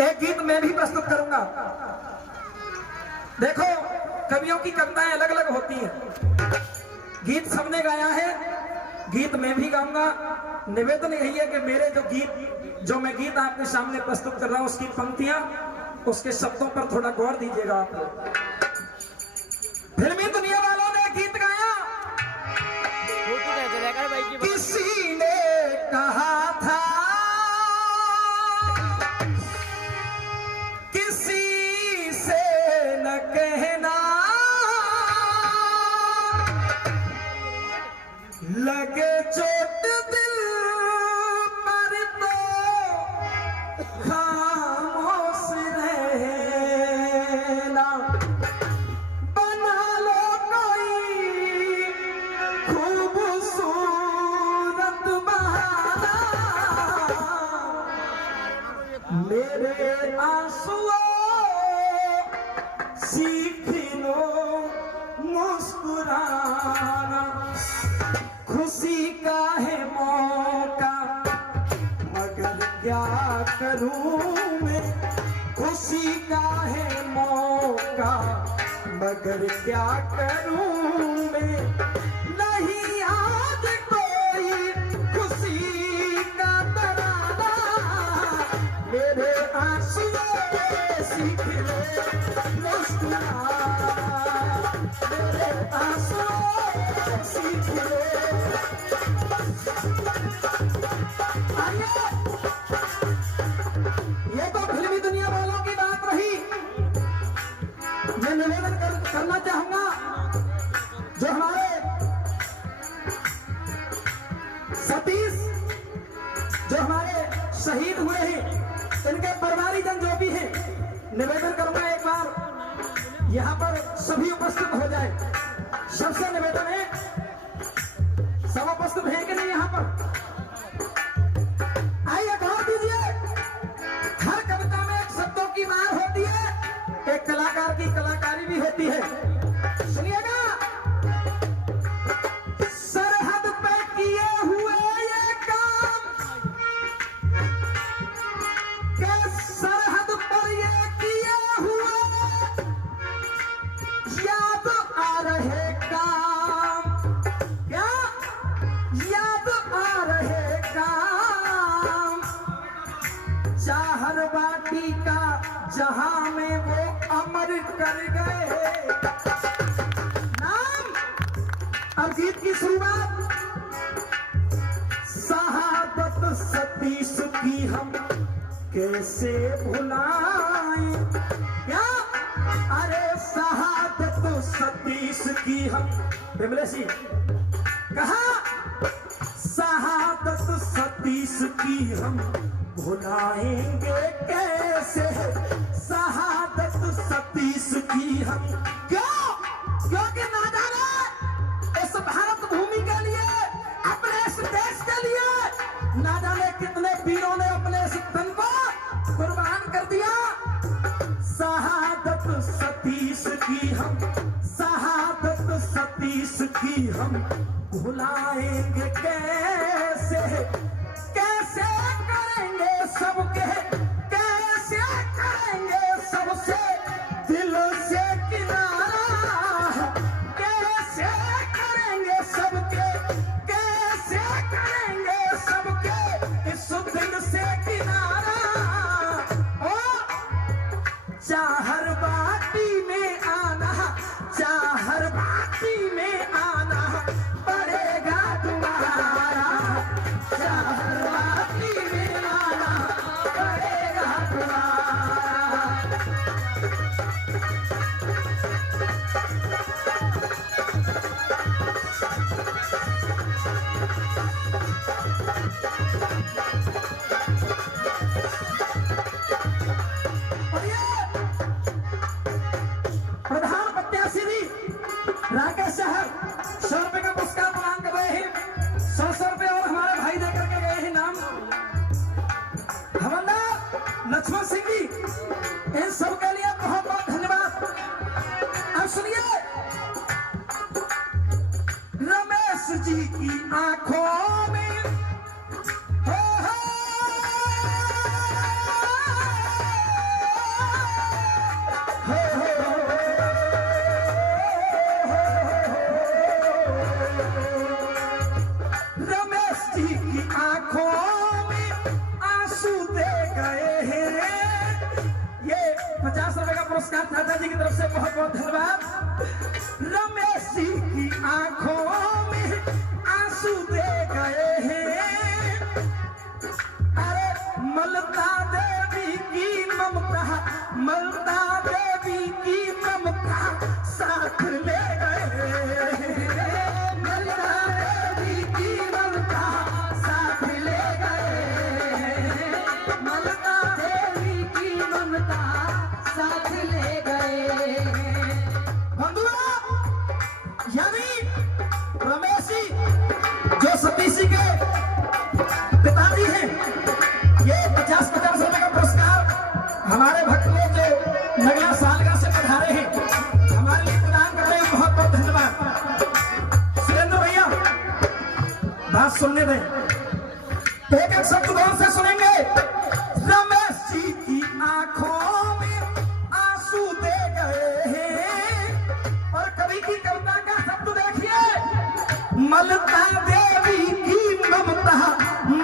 एक गीत मैं भी प्रस्तुत करूंगा। देखो, कवियों की कविताएं अलग अलग होती हैं। गीत सबने गाया है, गीत मैं भी गाऊंगा। निवेदन यही है कि मेरे जो मैं गीत आपके सामने प्रस्तुत कर रहा हूं, उसकी पंक्तियां, उसके शब्दों पर थोड़ा गौर दीजिएगा आप लोग। फिल्मी दुनिया वालों ने गीत गाया, किसी ने कहा था किसी से न कहना, लगे चोट दिल पर तो खामोश रहना, बना लो कोई खूबसूरत बहाना, मेरे आंसुओं सीख लो मुस्कुराना, खुशी का है मौका मगर क्या करूं मैं, खुशी का है मौका मगर क्या करूं मैं, नहीं आज कोई खुशी का तराना, मेरे आंसुओं सीख ले मुस्कुराना, मेरे आंसुओं सीख ले। ये तो फिल्मी दुनिया वालों की बात रही। मैं निवेदन करना चाहूंगा, जो हमारे सतीश, जो हमारे शहीद हुए हैं, इनके परिवारीजन जो भी हैं, निवेदन करूंगा एक बार यहां पर सभी उपस्थित हो जाए। सबसे निवेदन है, सब उपस्थित है कि नहीं यहां पर? आइए गौर दीजिए, हर कविता में एक शब्दों की मार होती है, एक कलाकार की कलाकारी भी होती है। सुनिएगा, सरहद पे किए हुए ये काम, के सरहद पर ये किए हुए याद आ रहे काम, क्या याद आ रहे काम, चाहर बाटी का जहां में वो अमर कर गए नाम। अब गीत की शुरुआत, शहादत सतीश की हम कैसे भुलाएं, क्या अरे शहादत सतीश की हम, विमलेशी कहा, शहादत सतीश की हम भुलाएंगे कैसे, शहादत सतीश की हम, क्यों? क्योंकि ना जाने इस भारत भूमि के लिए, अपने इस देश के लिए ना जाने कितने वीरों ने अपने इस तन को कुर्बान कर दिया। शहादत सतीश की हम, शहादत सतीश की हम भुलाएंगे कैसे, कैसे करेंगे सबके, कैसे करेंगे सबसे दिल से किनारा, कैसे करेंगे सबके, कैसे करेंगे सबके इस दिल से किनारा। ओ चाहर बाटी में आना, चाहर बाटी में आना पड़ेगा तुम्हारा, गए हैं। ये 50 रुपए का पुरस्कार चाचा जी की तरफ से बहुत बहुत धन्यवाद। रमेश जी की आंखों में आंसू दे गए हैं। अरे मलता देवी की ममता, मलता देवी की ममता साथ ले गए। मलता देवी की ममता साथ ले गए। मलता देवी की ममता साथ ले गए। बंधुओं, यानी रमेश जी जो सतीश जी के पिताजी हैं, ये 50-50 रुपए का पुरस्कार हमारे भक्त लोग जो नगला सालगा से पधारे हैं हमारे लिए प्रदान कर रहे हैं। बहुत बहुत धन्यवाद। सुरेंद्र भैया बात सुनने दें, एक एक शब्द गौर से सुनेंगे। रमेश जी की आंखों में आंसू दे गए हैं। और कवि की कविता का शब्द देखिए, मलता देवी की ममता,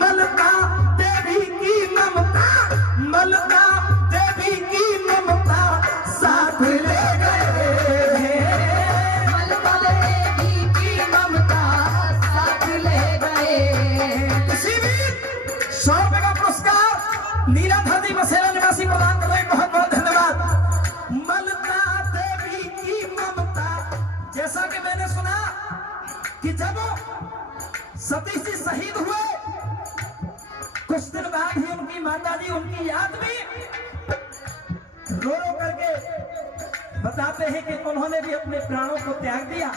मलता देवी की ममता, मलता देवी की ममता साथ ले गए। मलता देवी की ममता साथ ले गए। इसी बीच 100 रुपए का पुरस्कार नीला धरती मसेरा निवासी प्रदान कर रहे हैं। बहुत बहुत धन्यवाद। मलता देवी की ममता, जैसा कि मैंने सुना कि जब सतीश जी शहीद हुए कुछ दिन बाद ही उनकी माता जी उनकी याद में रो रो करके बताते हैं कि उन्होंने भी अपने प्राणों को त्याग दिया।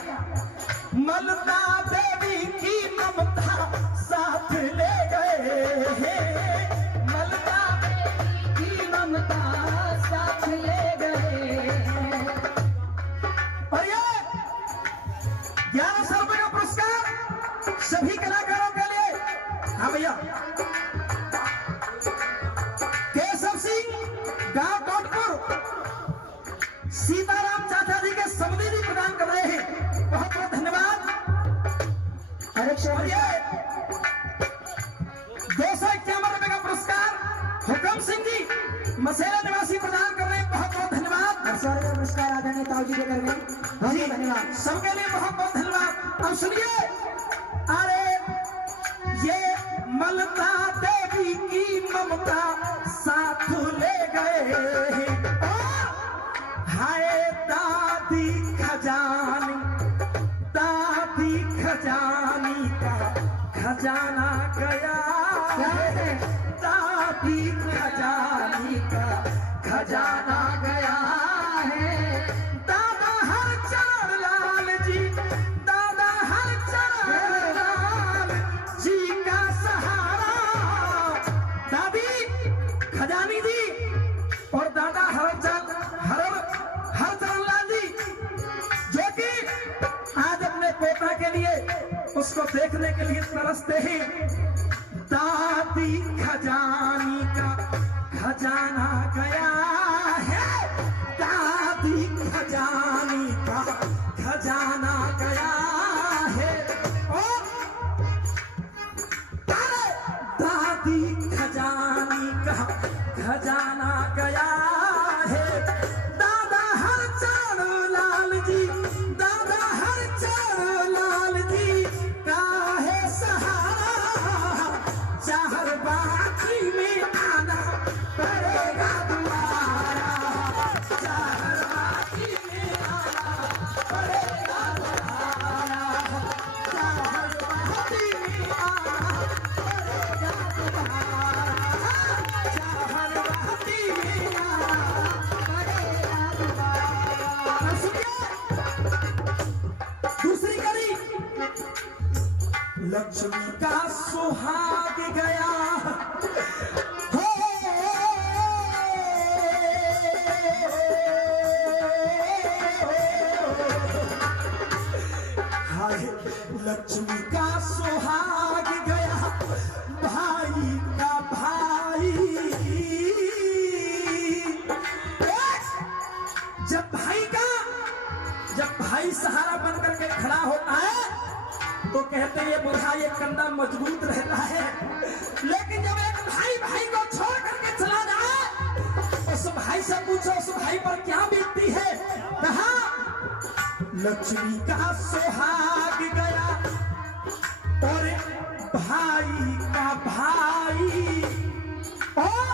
मलता देवी की ममता साथ ले गए हैं। मलता देवी की ममता साथ ले गए। और ये 1100 रुपए का पुरस्कार सभी कलाकारों के लिए। हाँ भैया, केशव सिंह गांव कोटपुर सीताराम चाचा जी के समधी जी प्रदान कर रहे हैं। बहुत बहुत धन्यवाद। और 251 रुपए का पुरस्कार हुकम सिंह जी मसेरा निवासी प्रदान कर रहे हैं। बहुत बहुत धन्यवाद। पुरस्कार आदरणीय ताऊ जी के करके बहुत धन्यवाद। सबके लिए बहुत बहुत धन्यवाद। अब सुनिए, अरे ये मलता देवी की ममता साथ ले गए। हाय दादी खजानी, दादी खजानी का खजाना गया है। दादी खजानी का खजाना गया है। दादा हरचरण लाल जी, दादा हरचरण लाल जी का सहारा। दादी खजानी जी और दादा हरचरण लाल जी जो कि आज अपने पोता के लिए उसको देखने के लिए तरसते हैं। दादी खजानी का खजाना गया है। दादी खजानी का खजाना गया है। और दादी खजानी का खजाना गया है। दादा हरचरण लाल जी, दादा हरचरण लाल जी का है सहारा। चाहर बाकी में आना पड़ेगा तुम्हारा। चाहर बाकी में आना पड़ेगा तुम्हारा। चाहर बाकी में आना पड़ेगा तुम्हारा। चाहर बाकी में आना पड़ेगा तुम्हारा। दूसरी कड़ी, लक्ष्मी का सुहाग गया हो। हाय लक्ष्मी का सुहाग गया, भाई का भाई। जब भाई सहारा बन करके खड़ा होता है तो कहते हैं ये बुढ़ा ये कंधा मजबूत रहता है। लेकिन जब एक भाई भाई को छोड़ करके चला सोचो उस भाई पर क्या बीतती है। कहा लक्ष्मी का सुहाग गया और भाई का भाई, और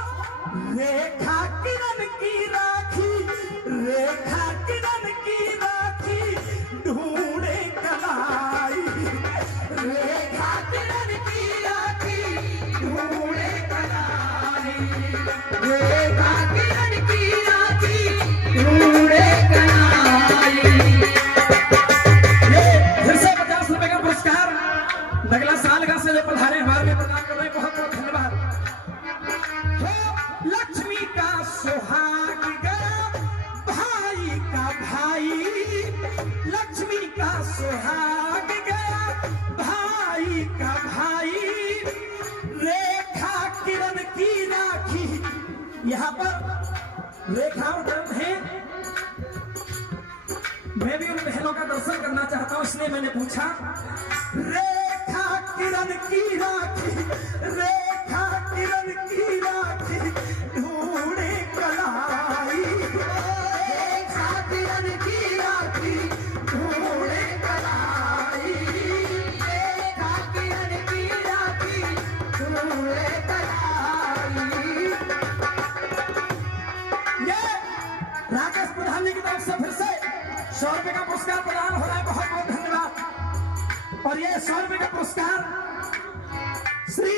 रेखा किरण की राखी, रेखा किरण की राखी ढूंढे कलाई, रेखा किरण की राखी ढूंढे कलाई, रेखा किरण की राखी ढूंढे कलाई। ये फिर से 50 रुपए का पुरस्कार अगला साल का से पधारे हमारे में प्रदान कर रहे हैं, बहुत बहुत धन्यवाद। लक्ष्मी का सुहाग गया भाई का भाई, लक्ष्मी का सुहाग गया भाई का भाई, रेखा किरण की राखी। यहाँ पर रेखा और किरण है, मैं भी उन बहनों का दर्शन करना चाहता हूं, इसलिए मैंने पूछा। रेखा किरण की राखी, रेखा किरण की राखी ढूंढे कलाई, रेखा किरण की राखी ढूंढे कलाई, रेखा किरण की राखी ढूंढे कलाई। ये राकेश प्रधान की तरफ से फिर से 100 रुपए का पुरस्कार प्रदान हो रहा है, बहुत बहुत धन्यवाद। और ये 100 रुपए का पुरस्कार श्री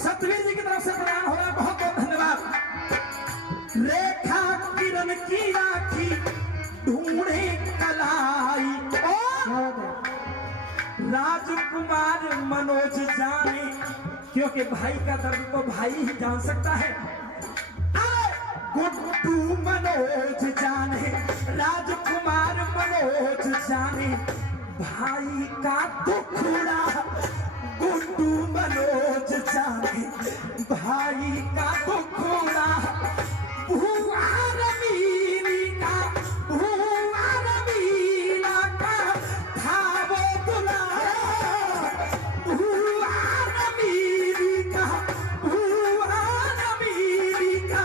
सतवीर जी की तरफ से प्रदान हो रहा है, बहुत बहुत धन्यवाद। रेखा किरण की राखी ढूंढे कलाई, और राजकुमार मनोज जाने, क्योंकि भाई का दर्द तो भाई ही जान सकता है। गुड्डू मनोज जाने, राजकुमार मनोज जाने भाई का दुखड़ा, गुड्डू मनोज जाने भाई का दुखड़ा। भुआ रमीला का, भुआ रमीला का था वो दुलारा, भुआ रमीली का, भुआ रमीली का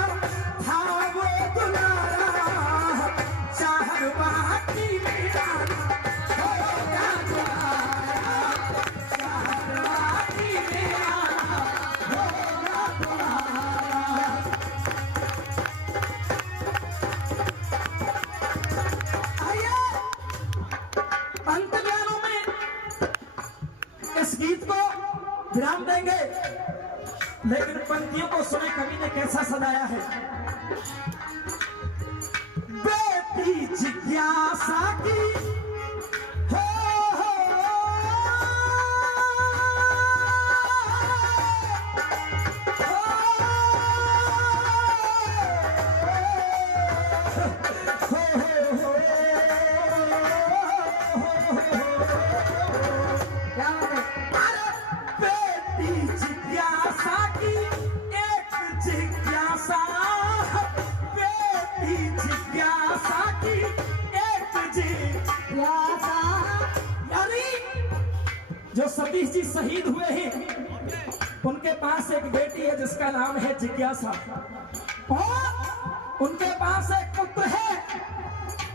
था वो दुलारा, चाहरवाती मेरा होगा दुलारा, चाहरवाती मेरा होगा दुलारा। आइए अंतर्यानों में इस गीत को विराम देंगे, लेकिन पंक्तियों को सुने कवि ने कैसा सजाया है। बेटी जिज्ञासा की हो, क्या बेटी जिज्ञासा की एक जिज्ञासा, बेटी जिज्ञासा की एक जिज्ञासा। यानी जो सतीश जी शहीद हुए हैं, उनके पास एक बेटी है जिसका नाम है जिज्ञासा, और उनके पास एक पुत्र है,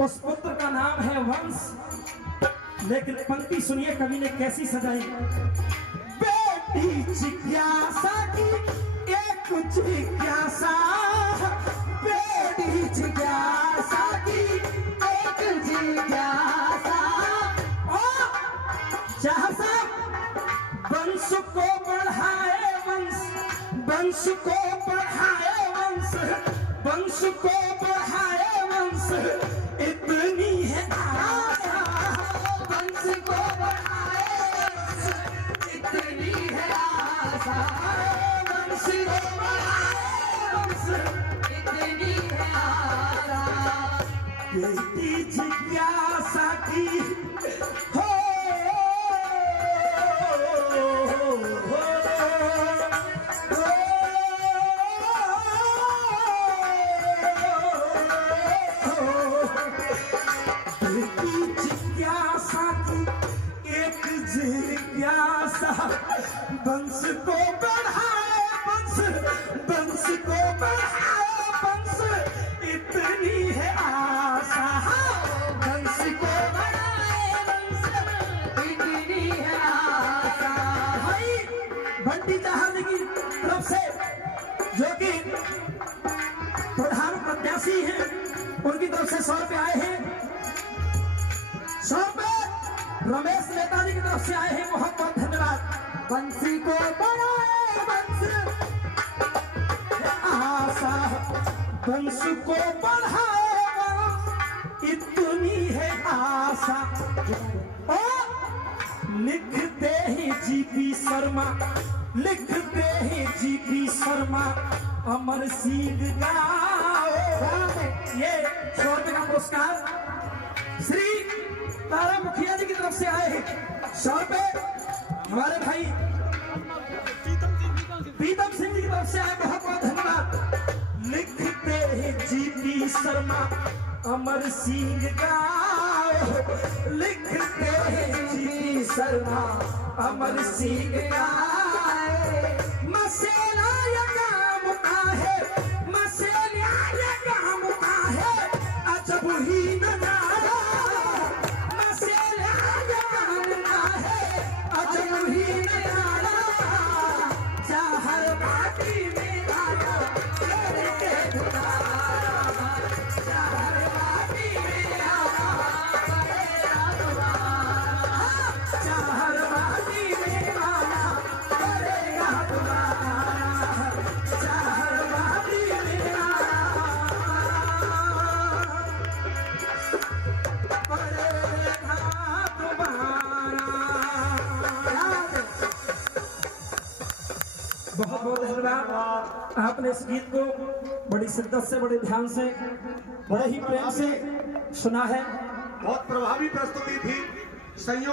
उस पुत्र का नाम है वंश। लेकिन पंक्ति सुनिए कवि ने कैसी सजाई। बेटी जिज्ञासा की एक जिज्ञासा, बेटी जिज्ञासा की एक जिज्ञासा, और जहां वंश को बढ़ाए वंश, वंश को बढ़ाए वंश, वंश को बढ़ाए वंश, इतनी है आशा, वंश को बढ़ाए वंश, इतनी है आशा, वंश को बढ़ाए वंश, इतनी है आशा। बेटी जिज्ञासा की हो, वंश को बढ़ाए वंश, वंश को बढ़ाए वंश, इतनी पार्टी जहां की तरफ से जो कि प्रधान प्रत्याशी हैं उनकी तरफ से 100 रुपये आए हैं। 100 रुपये रमेश नेताजी की तरफ से आए हैं, बहुत बहुत धन्यवाद। बंसी को बढ़ाए बंस आशा, बंस को बढ़ाए इतनी है आशा। और लिखते हैं जीपी शर्मा, लिखते हैं जीपी शर्मा, अमर सिंह गाओ। ये 100 रुपये का पुरस्कार श्री तारा मुखिया जी की तरफ से आए हैं। 100 रुपये हमारे भाई प्रीतम सिंह जी की तरफ से आए, बहुत बहुत धन्यवाद। लिखते हैं जीपी शर्मा, अमर सिंह गाओ, लिखते हैं जीपी शर्मा, अमर सिंह गाए। मसेला या काम का है, मसेला या काम का है, अजब ही नजारा। मसेला या काम का है, अजब ही नजारा। चाहर बाटी में आया तेरे के दुआरा, चाहर बाटी में आया तेरा दुआरा, चाहर बाटी में आया तेरा दुआरा, चाहर बाटी में आया पड़ेगा तुम्हारा। बहुत बहुत धन्यवाद। आपने इस गीत को बड़ी शिद्दत से, बड़े ध्यान से, बड़े ही प्रेम से सुना है। बहुत प्रभावी प्रस्तुति थी। संयोग